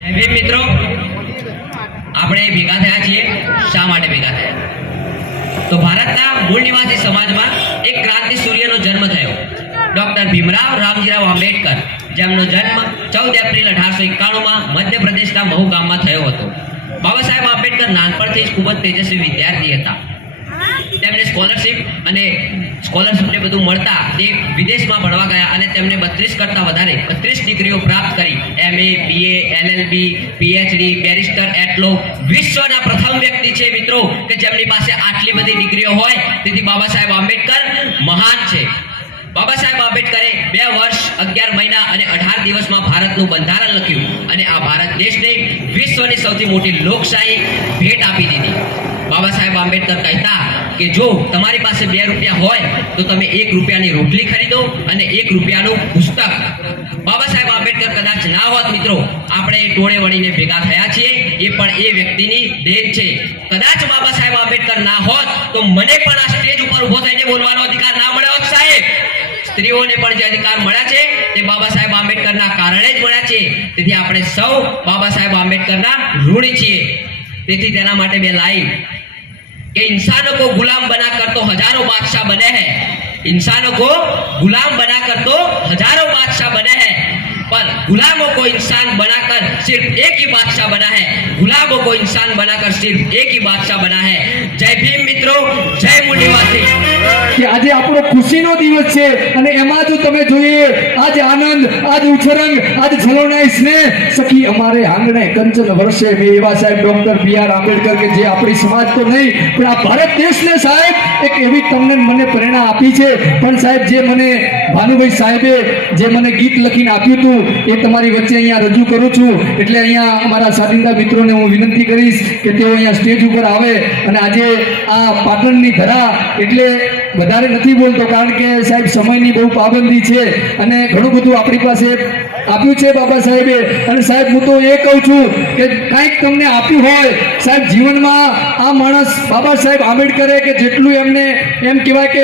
જય મિત્રો, આપણે ભેગા થયા છીએ. શા માટે ભેગા થયા? તો ભારતના મૂળ નિવાસી સમાજમાં એક ક્રાંતિ સૂર્યનો જન્મ થયો. ડોક્ટર ભીમરાવ રામજીરાવ આંબેડકર, જેમનો જન્મ ચૌદ એપ્રિલ અઢારસો એકાણુંમાં મધ્યપ્રદેશના મહુ ગામમાં થયો હતો. બાબા સાહેબ આંબેડકર નાનપણથી જ ખૂબ જ તેજસ્વી વિદ્યાર્થી હતા. તેમને સ્કોલરશિપ અને સ્કોલરશિપ ને બધું મળતા તે વિદેશમાં ભણવા ગયા અને તેમને બત્રીસ કરતાં વધારે, બત્રીસ ડિગ્રીઓ પ્રાપ્ત કરી. MA BA LLB PhD barrister એટલો વિશ્વના પ્રથમ વ્યક્તિ છે મિત્રો કે જેમની પાસે આટલી બધી ડિગ્રીઓ હોય, તેથી બાબા સાહેબ આંબેડકર મહાન છે. બાબા સાહેબ આંબેડકરે બે વર્ષ, અગિયાર મહિના અને અઢાર દિવસમાં ભારતનું બંધારણ લખ્યું અને આ ભારત દેશને વિશ્વની સૌથી મોટી લોકશાહી ભેટ આપી દીધી. બાબા સાહેબ આંબેડકર કહેતા કે જો તમારી પાસે બે રૂપિયા હોય, તો તમે એક રૂપિયાની રોટલી ખરીદો અને એક રૂપિયાનું પુસ્તક. બાબા સાહેબ આંબેડકર કદાચ ના હોત મિત્રો, આપણે એ ટોળે વળીને ભેગા થયા છીએ, એ પણ એ વ્યક્તિની દેન છે. કદાચ બાબા સાહેબ આંબેડકર ના હોત, તો મને પણ આ સ્ટેજ ઉપર ઊભો થઈને બોલવાનો અધિકાર ના મળ્યો હોત સાહેબ. સ્ત્રીઓને પણ જે અધિકાર મળ્યા છે, તે બાબા સાહેબ આંબેડકરના કારણે જ મળ્યા છે. તેથી આપણે સૌ બાબા સાહેબ આંબેડકરના ઋણી છીએ. તેથી તેના માટે બે લાઈવ कि इंसानों को गुलाम बनाकर तो हज़ारों बादशाह बने हैं। इंसानों को गुलाम बनाकर तो हज़ारों बादशाह बने हैं। पर गुलामों को इंसान बनाकर सिर्फ़ एक ही बादशाह बना है। गुलामों को इंसान बनाकर सिर्फ़ एक ही बादशाह बना है। આજે આપણો ખુશીનો દિવસ છે અને એમાં જો તમે જોઈએ, આજ આનંદ, આજ ઉછરંગ આજ ઝલોનાય સ્નેહ, સખી અમારે આંગણે કંચન વર્ષે મે એવા સાહેબ ડોક્ટર બી આર આંબેડકર કે જે આપણી સમાજ તો નહીં, પણ આ ભારત દેશને સાહેબ એક એવી તમને મને પ્રેરણા આપી છે. પણ સાહેબ જે મને ભાનુભાઈ સાહેબે જે મને ગીત લખીને આપ્યું હતું, એ તમારી વચ્ચે અહીંયા રજૂ કરું છું. એટલે અહીંયા અમારા સાદિંદા મિત્રોને હું વિનંતી કરીશ કે તેઓ અહીંયા સ્ટેજ ઉપર આવે અને આજે આ પાટણની ધરા એટલે વધારે નથી બોલતો, કારણ કે સાહેબ, સમયની બહુ પાબંદી છે અને ઘણું બધું આપણી પાસે આપ્યું છે બાબા સાહેબે. અને સાહેબ, હું તો એ કહું છું કે કંઈક તમને આપ્યું હોય, સાહેબ, જીવનમાં આ માણસ બાબા સાહેબ આંબેડકરે કે જેટલું એમને એમ કહેવાય કે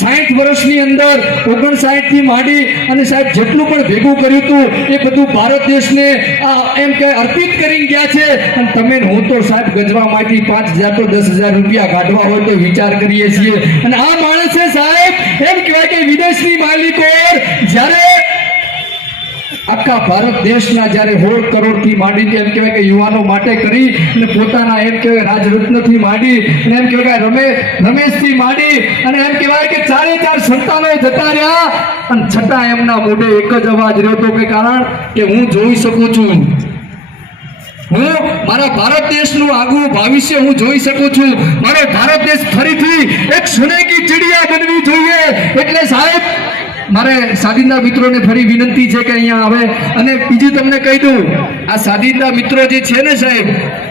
સાઠ વર્ષની અંદર ઓગણસાઠથી માંડી અને સાહેબ જેટલું પણ ભેગું કર્યું હતું, એ બધું ભારત દેશને આ એમ કે અર્પિત કરીને ગયા છે. અને તમે હું તો સાહેબ ગજવામાંથી પાંચ હજાર તો દસ હજાર રૂપિયા કાઢવા હોય તો વિચાર કરીએ છીએ. અને આ માણસે સાહેબ એમ કહેવાય કે વિદેશની માલિકો, જ્યારે આખા ભારત દેશના જ્યારે સોળ કરોડથી માંડીને એમ કહેવાય કે યુવાનો માટે કરી અને પોતાના એમ કહેવાય રાજરત્નથી માંડી અને એમ કહેવાય રમે, રમેશથી માંડી અને એમ કહેવાય કે ચારે ચાર સંતાનો જતા રહ્યા. અને છતાં એમના મોઢે એક જ અવાજ રહ્યો હતો કે કારણ કે હું જોઈ શકું છું. હું મારા ભારત દેશનું આગવું ભવિષ્ય હું જોઈ શકું છું. મારો ભારત દેશ ફરીથી એક સુનેગી ચીડિયા બનવી જોઈએ. એટલે સાહેબ મારે સાદિંદા મિત્રોને ફરી વિનંતી છે કે અહીંયા આવે. અને બીજું તમને કહી દઉં, આ સાદિંદા મિત્રો જે છે ને સાહેબ,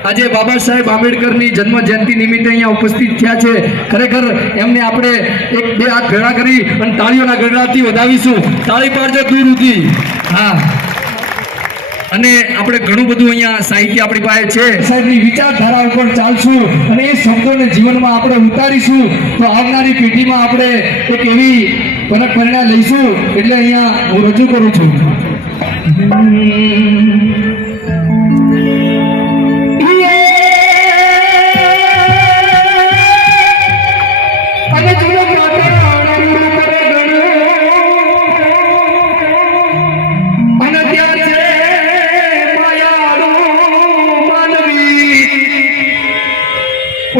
આજે બાબા સાહેબ આંબેડકરની જન્મ જયંતિ નિમિત્તે અહીંયા ઉપસ્થિત થયા છે. ખરેખર એમને આપણે એક બે હાથ ભેળા કરી અને તાળીઓના ગરડાથી વધાવીશું. તાળી પાડજો દૂર સુધી હા. અને આપણે ઘણું બધું અહીંયા સાહિત્ય આપણી પાસે છે. સાહેબની વિચારધારા ઉપર ચાલશું અને એ શબ્દોને જીવનમાં આપણે ઉતારીશું. તો આવનારી પેઢીમાં આપણે એક એવી પરત પરિણામ લઈશું. એટલે અહીંયા હું રજૂ કરું છું.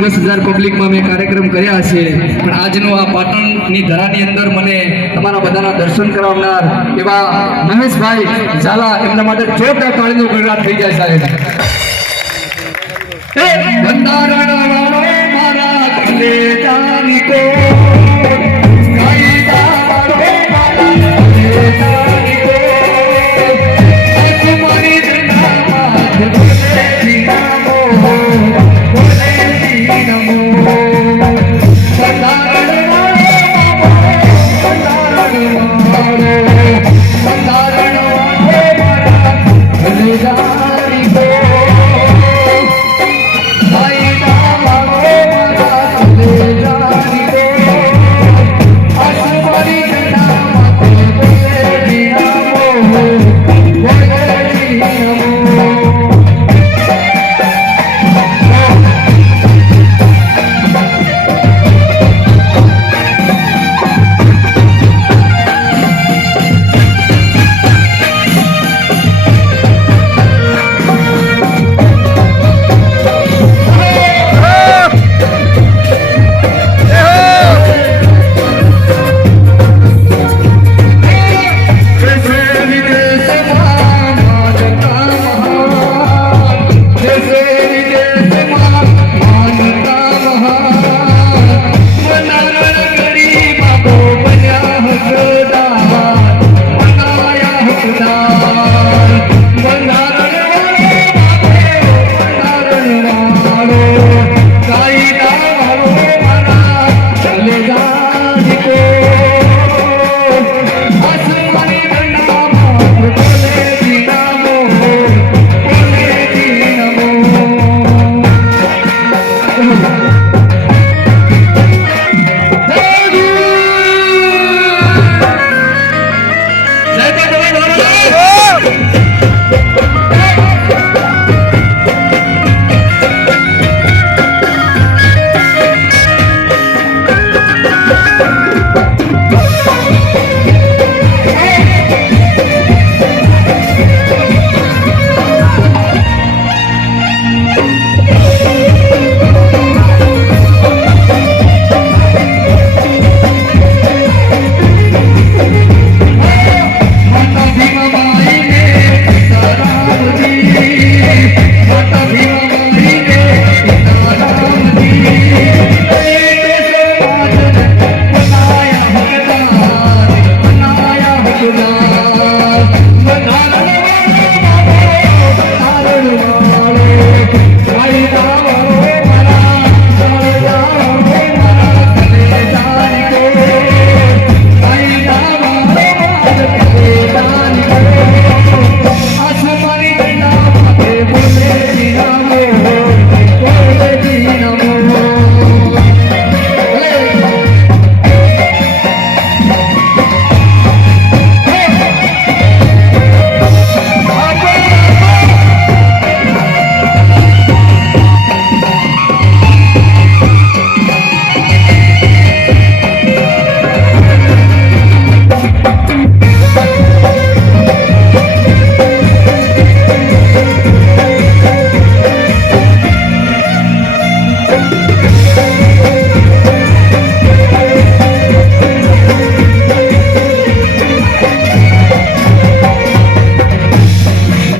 પાંચ દસ હજાર પબ્લિકમાં મેં કાર્યક્રમ કર્યા છે. પણ આજનો આ પાટણની ધરાની અંદર મને તમારા બધાના દર્શન કરાવનાર એવા મહેશભાઈ ઝાલા એમના માટે જોરદાર તાળીનો ગણરાટ થઈ જાય સાહેબ. બંધારણ મારા